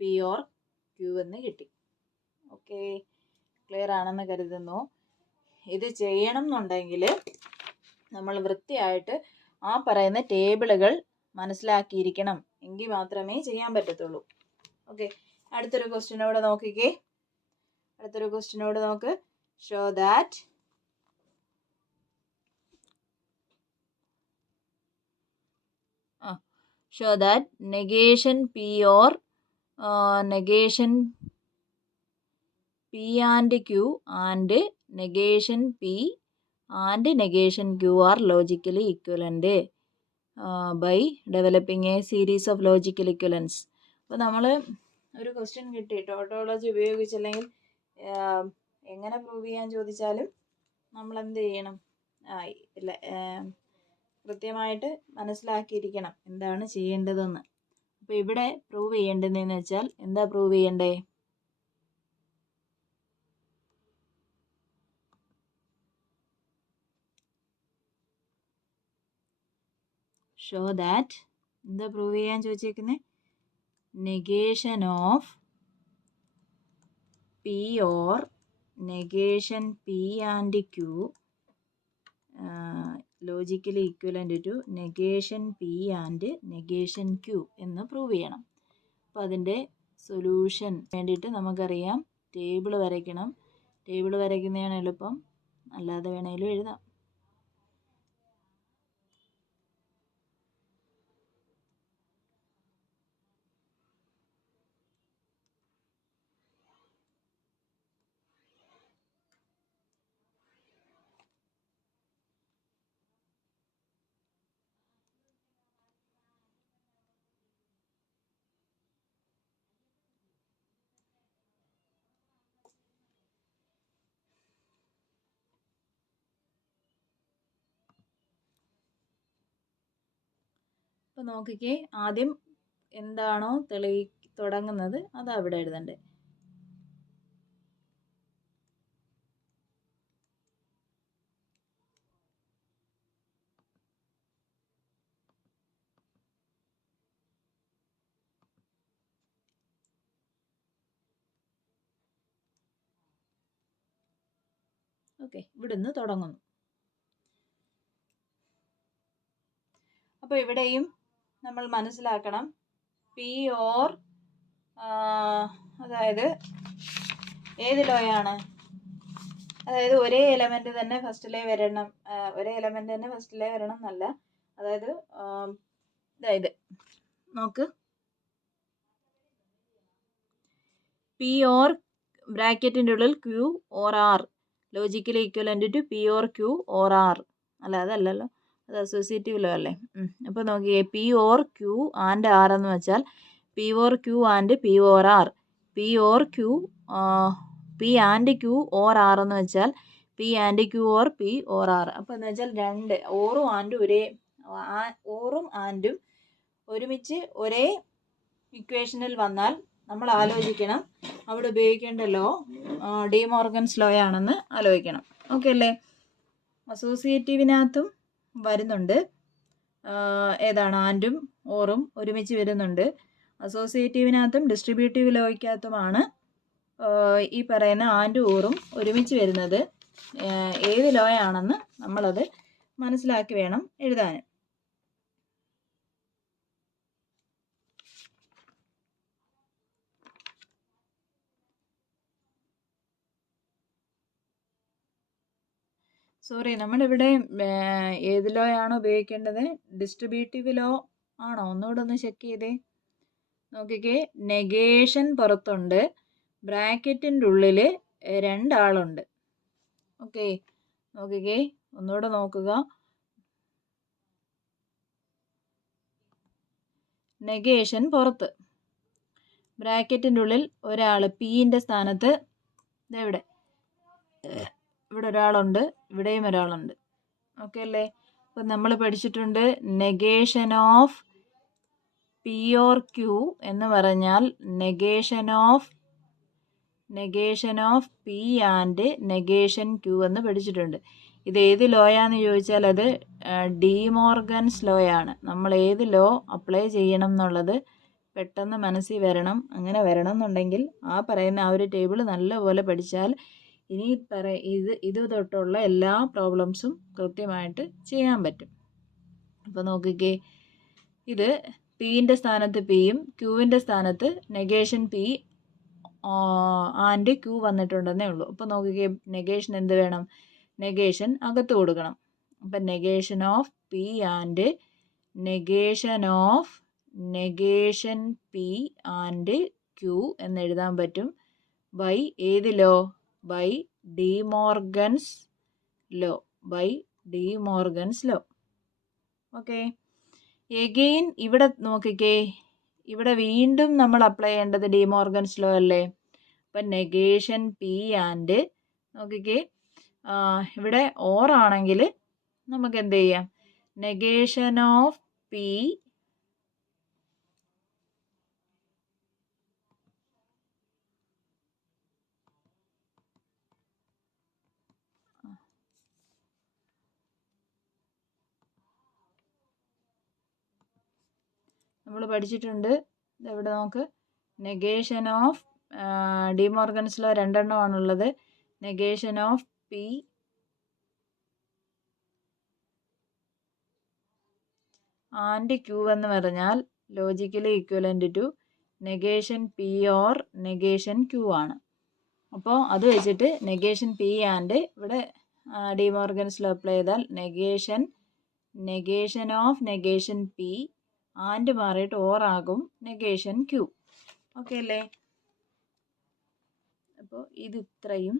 P or Q എന്ന് കിട്ടി. Okay, clear ആണെന്ന് കരുതുന്നു. ഇത് ചെയ്യണം എന്നുണ്ടെങ്കിൽ നമ്മൾ വൃത്തിയായിട്ട് ആ പറയുന്ന ടേബിളുകൾ മനസ്സിലാക്കിയിരിക്കണം, എങ്കിൽ മാത്രമേ ചെയ്യാൻ പറ്റത്തുള്ളൂ. ഓക്കെ, അടുത്തൊരു ക്വസ്റ്റ്യനോട് നോക്കിക്കേ. അടുത്തൊരു ക്വസ്റ്റ്യനോട് നോക്ക്. Show that negation P or negation P and Q and negation P and negation Q are logically equivalent by developing a series of logical equivalence. അപ്പോൾ നമ്മൾ ഒരു ക്വസ്റ്റ്യൻ കിട്ടി, ടോട്ടോളജി ഉപയോഗിച്ചില്ലെങ്കിൽ എങ്ങനെ പ്രൂവ് ചെയ്യാൻ ചോദിച്ചാലും നമ്മൾ എന്ത് ചെയ്യണം? ഇല്ല, കൃത്യമായിട്ട് മനസ്സിലാക്കിയിരിക്കണം എന്താണ് ചെയ്യേണ്ടതെന്ന്. അപ്പോൾ ഇവിടെ പ്രൂവ് ചെയ്യേണ്ടതെന്ന് വെച്ചാൽ എന്താ പ്രൂവ് ചെയ്യണ്ടേ? ഷോ ദാറ്റ് എന്താ പ്രൂവ് ചെയ്യാൻ ചോദിച്ചേക്കുന്നത്? Negation of P or negation P and Q logically equivalent to negation P and negation Q എന്ന് പ്രൂവ് ചെയ്യണം. അപ്പോൾ അതിൻ്റെ സൊല്യൂഷൻ വേണ്ടിയിട്ട് നമുക്കറിയാം ടേബിൾ വരയ്ക്കണം. ടേബിൾ വരയ്ക്കുന്നതാണ് എളുപ്പം, അല്ലാതെ വേണേലും എഴുതാം. അപ്പോൾ നോക്കിക്കേ, ആദ്യം എന്താണോ തുടങ്ങുന്നത് അത് അവിടെ എഴുതണ്ടേ. ഓക്കെ, ഇവിടുന്ന് തുടങ്ങുന്നു. അപ്പോൾ ഇവിടെയും നമ്മൾ മനസ്സിലാക്കണം പി ഓർ അതായത് ഏത് ലോയാണ്? അതായത് ഒരേ എലമെന്റ് തന്നെ ഫസ്റ്റിലേ വരണം, ഒരേ എലമെന്റ് തന്നെ ഫസ്റ്റിലേ വരണം എന്നല്ല. അതായത് നോക്ക്, പി ഓർ ബ്രാക്കറ്റിൻ്റെ ഉള്ളിൽ Q or R logically equivalent to P or Q or R. അല്ല, അതല്ലല്ലോ, അത് അസോസിയേറ്റീവ് ലോ അല്ലേ. അപ്പോൾ നോക്കിയേ, P or Q and R എന്ന് വെച്ചാൽ P or Q and P or R. P or Q P and Q or R എന്ന് വെച്ചാൽ P and Q or P or R. അപ്പോൾ എന്ന് വെച്ചാൽ രണ്ട് ഓറും ആൻഡും ഒരുമിച്ച് ഒരേ ഇക്വേഷനിൽ വന്നാൽ നമ്മൾ ആലോചിക്കണം അവിടെ ഉപയോഗിക്കേണ്ട ലോ ഡി മോർഗൻസ് ലോ ആണെന്ന് ആലോചിക്കണം. ഓക്കെ അല്ലേ? അസോസിയേറ്റീവിനകത്തും വരുന്നുണ്ട്, ഏതാണ്, ആൻഡും ഓറും ഒരുമിച്ച് വരുന്നുണ്ട്. അസോസിയേറ്റീവിനകത്തും ഡിസ്ട്രിബ്യൂട്ടീവ് ലോയ്ക്കകത്തുമാണ് ഈ പറയുന്ന ആൻഡും ഓറും ഒരുമിച്ച് വരുന്നത്. ഏത് ലോ ആണെന്ന് നമ്മളത് മനസ്സിലാക്കി വേണം എഴുതാൻ. സോറി, നമ്മളിവിടെ ഏത് ലോ ആണ് ഉപയോഗിക്കേണ്ടത്? ഡിസ്ട്രിബ്യൂട്ടീവ് ലോ ആണോ? ഒന്നുകൂടെ ഒന്ന് ചെക്ക് ചെയ്തേ. നോക്കിക്കേ, നെഗേഷൻ പുറത്തുണ്ട്, ബ്രാക്കറ്റിൻ്റെ ഉള്ളിൽ രണ്ടാളുണ്ട്. ഓക്കെ, നോക്കിക്കേ, ഒന്നുകൂടെ നോക്കുക. നെഗേഷൻ പുറത്ത്, ബ്രാക്കറ്റിൻ്റെ ഉള്ളിൽ ഒരാൾ പീൻ്റെ സ്ഥാനത്ത് ഇവിടെ ഒരാളുണ്ട്, ഇവിടെയും ഒരാളുണ്ട്. ഓക്കെ അല്ലേ? അപ്പം നമ്മൾ പഠിച്ചിട്ടുണ്ട് negation of P or Q എന്ന് പറഞ്ഞാൽ negation of P and negation Q എന്ന് പഠിച്ചിട്ടുണ്ട്. ഇത് ഏത് ലോയാന്ന് ചോദിച്ചാൽ അത് ഡി മോർഗൻസ് ലോയാണ്. നമ്മൾ ഏത് ലോ അപ്ലൈ ചെയ്യണം എന്നുള്ളത് പെട്ടെന്ന് മനസ്സിൽ വരണം. അങ്ങനെ വരണം എന്നുണ്ടെങ്കിൽ ആ പറയുന്ന ആ ഒരു ടേബിൾ നല്ലപോലെ പഠിച്ചാൽ ഇനി ഇത് തൊട്ടുള്ള എല്ലാ പ്രോബ്ലംസും കൃത്യമായിട്ട് ചെയ്യാൻ പറ്റും. അപ്പോൾ നോക്കിക്കേ, ഇത് പീൻ്റെ സ്ഥാനത്ത് പിയും ക്യൂവിൻ്റെ സ്ഥാനത്ത് നെഗേഷൻ പി ആൻഡ് ക്യൂ വന്നിട്ടുണ്ടെന്നേ ഉള്ളൂ. അപ്പോൾ നോക്കിക്കേ, നെഗേഷൻ എന്ത് വേണം? നെഗേഷൻ അകത്ത് കൊടുക്കണം. അപ്പം negation of P and negation P and Q എന്നെഴുതാൻ പറ്റും. ബൈ ഏത് law? By De Morgan's law. Okay. Again ഇവിടെ നോക്കിക്കേ, ഇവിടെ വീണ്ടും നമ്മൾ അപ്ലൈ ചെയ്യേണ്ടത് ഡി മോർഗൻസ് ലോ അല്ലേ? അപ്പം നെഗേഷൻ പി ആൻഡ് നോക്കിക്കേ, ഇവിടെ ഓർ ആണെങ്കിൽ നമുക്ക് എന്ത് ചെയ്യാം? നെഗേഷൻ ഓഫ് പി നമ്മൾ പഠിച്ചിട്ടുണ്ട്. ഇവിടെ നോക്ക്, negation of De Morgan's law 2 എണ്ണമാണുള്ളത്. Negation of P and Q എന്ന് പറഞ്ഞാൽ logically equivalent to negation P or negation Q ആണ്. അപ്പോൾ അത് വെച്ചിട്ട് നെഗേഷൻ പി ആൻഡ് ഇവിടെ ഡി മോർഗൻസ് ലോ അപ്ലൈ ചെയ്താൽ negation of negation P and മാറിയിട്ട് ഓർ ആകും നെഗേഷൻ ക്യൂ. ഓക്കെ അല്ലേ? അപ്പോൾ ഇത് ഇത്രയും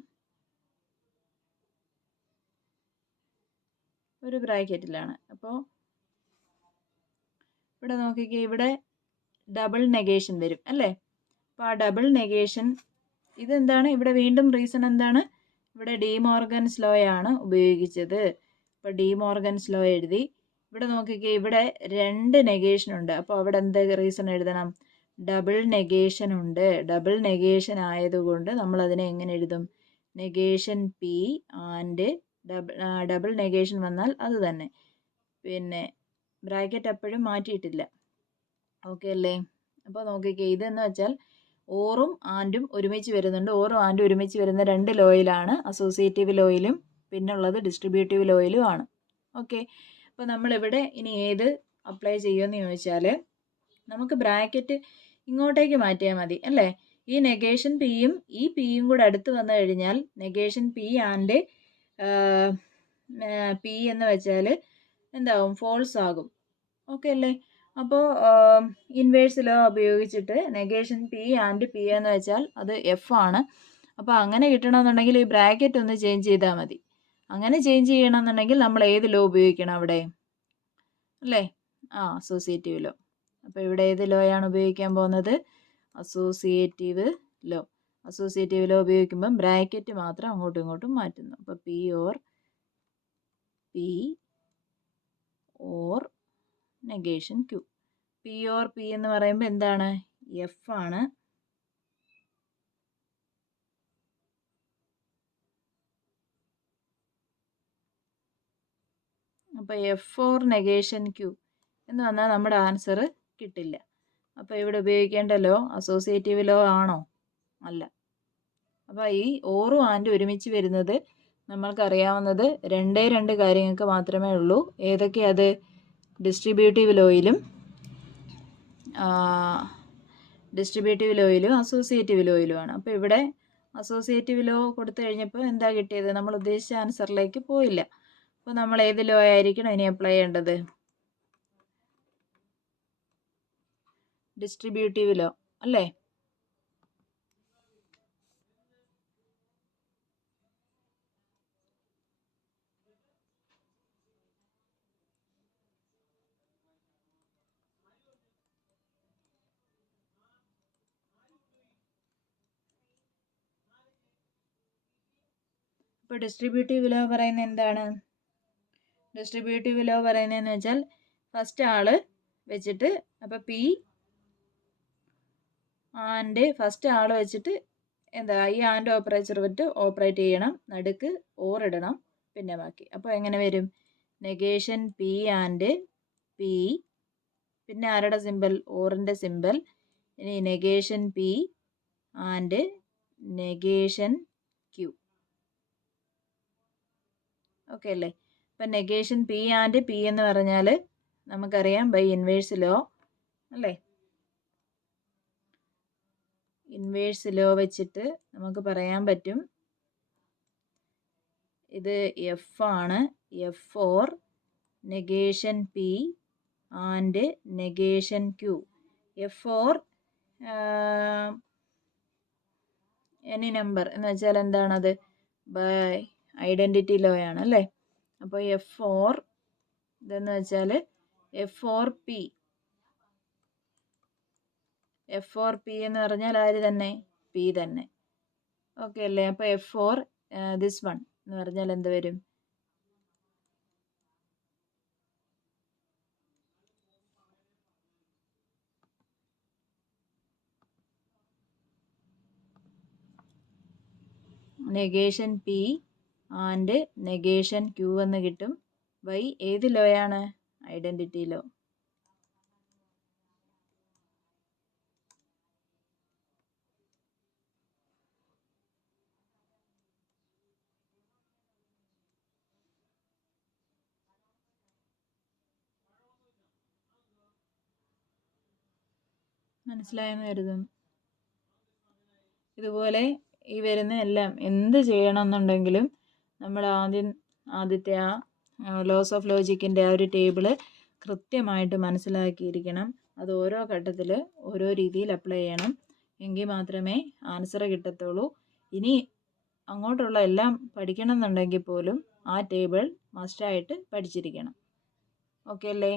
ഒരു ബ്രാക്കറ്റിലാണ്. അപ്പോൾ ഇവിടെ നോക്കിക്കേ, ഇവിടെ ഡബിൾ നെഗേഷൻ വരും അല്ലേ? അപ്പോൾ ആ ഡബിൾ നെഗേഷൻ ഇതെന്താണ്? ഇവിടെ വീണ്ടും റീസൺ എന്താണ്? ഇവിടെ ഡി മോർഗൻസ് ലോ ആണ് ഉപയോഗിച്ചത്. അപ്പോൾ ഡി മോർഗൻസ് ലോ എഴുതി. ഇവിടെ നോക്കിക്കേ, ഇവിടെ 2 നെഗേഷൻ ഉണ്ട്. അപ്പോൾ അവിടെ എന്ത് റീസൺ എഴുതണം? ഡബിൾ നെഗേഷൻ ഉണ്ട്. ഡബിൾ നെഗേഷൻ ആയതുകൊണ്ട് നമ്മൾ അതിനെ എങ്ങനെ എഴുതും? Negation P and double negation വന്നാൽ അത് തന്നെ, പിന്നെ ബ്രാക്കറ്റ് അപ്പോഴും മാറ്റിയിട്ടില്ല. ഓക്കെ അല്ലേ? അപ്പോൾ നോക്കിക്കേ, ഇതെന്ന് വെച്ചാൽ ഓറും ആൻഡും ഒരുമിച്ച് വരുന്നുണ്ട്. ഓറും ആൻഡും ഒരുമിച്ച് വരുന്ന 2 ലോയിലാണ്. അസോസിയേറ്റീവ് ലോയിലും പിന്നുള്ളത് ഡിസ്ട്രിബ്യൂട്ടീവ് ലോയിലും ആണ്. ഓക്കെ. അപ്പോൾ നമ്മളിവിടെ ഇനി ഏത് അപ്ലൈ ചെയ്യുമെന്ന് ചോദിച്ചാൽ നമുക്ക് ബ്രാക്കറ്റ് ഇങ്ങോട്ടേക്ക് മാറ്റിയാൽ മതി അല്ലേ? ഈ നെഗേഷൻ പിയും ഈ പിയും കൂടെ അടുത്ത് വന്നു കഴിഞ്ഞാൽ നെഗേഷൻ പി ആൻഡ് പി എന്ന് വെച്ചാൽ എന്താവും? ഫോൾസ് ആകും. ഓക്കെ അല്ലേ? അപ്പോൾ ഇൻവേഴ്സ് ലോ ഉപയോഗിച്ചിട്ട് നെഗേഷൻ പി ആൻഡ് പി എന്ന് വെച്ചാൽ അത് എഫ് ആണ്. അപ്പോൾ അങ്ങനെ കിട്ടണമെന്നുണ്ടെങ്കിൽ ഈ ബ്രാക്കറ്റ് ഒന്ന് ചേഞ്ച് ചെയ്താൽ മതി. അങ്ങനെ ചേഞ്ച് ചെയ്യണമെന്നുണ്ടെങ്കിൽ നമ്മൾ ഏത് ലോ ഉപയോഗിക്കണം അവിടെ അല്ലേ? Associative law. അപ്പോൾ ഇവിടെ ഏത് ലോയാണ് ഉപയോഗിക്കാൻ പോകുന്നത്? Associative law. അസോസിയേറ്റീവ് ലോ ഉപയോഗിക്കുമ്പം ബ്രാക്കറ്റ് മാത്രം അങ്ങോട്ടും ഇങ്ങോട്ടും മാറ്റുന്നു. അപ്പോൾ P or negation Q. P or P എന്ന് പറയുമ്പോൾ എന്താണ്? എഫ് ആണ്. അപ്പോൾ എഫ് ഓർ നെഗേഷൻ ക്യൂ എന്ന് വന്നാൽ നമ്മുടെ ആൻസർ കിട്ടില്ല. അപ്പോൾ ഇവിടെ ഉപയോഗിക്കേണ്ട ലോ അസോസിയേറ്റീവ് ലോ ആണോ? അല്ല. അപ്പോൾ ഈ ഓറും ആൻഡും ഒരുമിച്ച് വരുന്നത് നമ്മൾക്കറിയാവുന്നത് 2 കാര്യങ്ങൾക്ക് മാത്രമേ ഉള്ളൂ. ഏതൊക്കെയത്? ഡിസ്ട്രിബ്യൂട്ടീവ് ലോയിലും അസോസിയേറ്റീവ് ലോയിലുമാണ്. അപ്പോൾ ഇവിടെ അസോസിയേറ്റീവ് ലോ കൊടുത്തു കഴിഞ്ഞപ്പോൾ എന്താ കിട്ടിയത്? നമ്മൾ ഉദ്ദേശിച്ച ആൻസറിലേക്ക് പോയില്ല. അപ്പോൾ നമ്മൾ ഏത് ലോ ആയിരിക്കണം ഇനി അപ്ലൈ ചെയ്യേണ്ടത്? ഡിസ്ട്രിബ്യൂട്ടീവ് ലോ അല്ലേ? ഇപ്പോൾ ഡിസ്ട്രിബ്യൂട്ടീവ് ലോ പറയുന്നത് എന്താണ്? ഡിസ്ട്രിബ്യൂട്ടീവ് ലോ പറയുന്നതെന്ന് വെച്ചാൽ ഫസ്റ്റ് ആള് വെച്ചിട്ട്, അപ്പോൾ പി ആൻഡ് ഫസ്റ്റ് ആൾ വെച്ചിട്ട് എന്താ ഈ ആൻഡ് ഓപ്പറേറ്റർ വെച്ച് ഓപ്പറേറ്റ് ചെയ്യണം. നടുക്ക് ഓർ ഇടണം, പിന്നെ ബാക്കി. അപ്പോൾ എങ്ങനെ വരും? നെഗേഷൻ പി ആൻഡ് പി, പിന്നെ ആരുടെ സിമ്പൽ? ഓറിൻ്റെ സിമ്പൽ, ഇനി negation P and negation Q. Okay അല്ലേ? അപ്പം നെഗേഷൻ പി ആൻഡ് പി എന്ന് പറഞ്ഞാൽ നമുക്കറിയാം ബൈ ഇൻവേഴ്സ് ലോ അല്ലേ? ഇൻവേഴ്സ് ലോ വെച്ചിട്ട് നമുക്ക് പറയാൻ പറ്റും ഇത് എഫ് ആണ്. F for negation P and negation Q. F for any number എന്ന് വെച്ചാൽ എന്താണത്? ബൈ ഐഡൻറ്റിറ്റി ലോ ആണ് അല്ലേ? അപ്പോൾ എഫ് ഫോർ ഇതെന്ന് വെച്ചാൽ F for P. F for P എന്ന് പറഞ്ഞാൽ ആര് തന്നെ? പി തന്നെ. ഓക്കെ അല്ലേ? അപ്പോൾ എഫ് ഫോർ ദിസ് വൺ എന്ന് പറഞ്ഞാൽ എന്ത് വരും? Negation P and negation Q എന്ന് കിട്ടും. ബൈ ഏത് ലോയാണ്? Identity law. മനസ്സിലായെന്ന് കരുതുന്നു. ഇതുപോലെ ഈ വരുന്ന എല്ലാം എന്ത് ചെയ്യണമെന്നുണ്ടെങ്കിലും നമ്മൾ ആദ്യത്തെ ആ ലോസ് ഓഫ് ലോജിക്കിൻ്റെ ആ ഒരു ടേബിള് കൃത്യമായിട്ട് മനസ്സിലാക്കിയിരിക്കണം. അത് ഓരോ ഘട്ടത്തിൽ ഓരോ രീതിയിൽ അപ്ലൈ ചെയ്യണം. എങ്കിൽ മാത്രമേ ആൻസർ കിട്ടത്തുള്ളൂ. ഇനി അങ്ങോട്ടുള്ള എല്ലാം പഠിക്കണം എന്നുണ്ടെങ്കിൽ പോലും ആ ടേബിൾ മസ്റ്റായിട്ട് പഠിച്ചിരിക്കണം. ഓക്കെ അല്ലേ?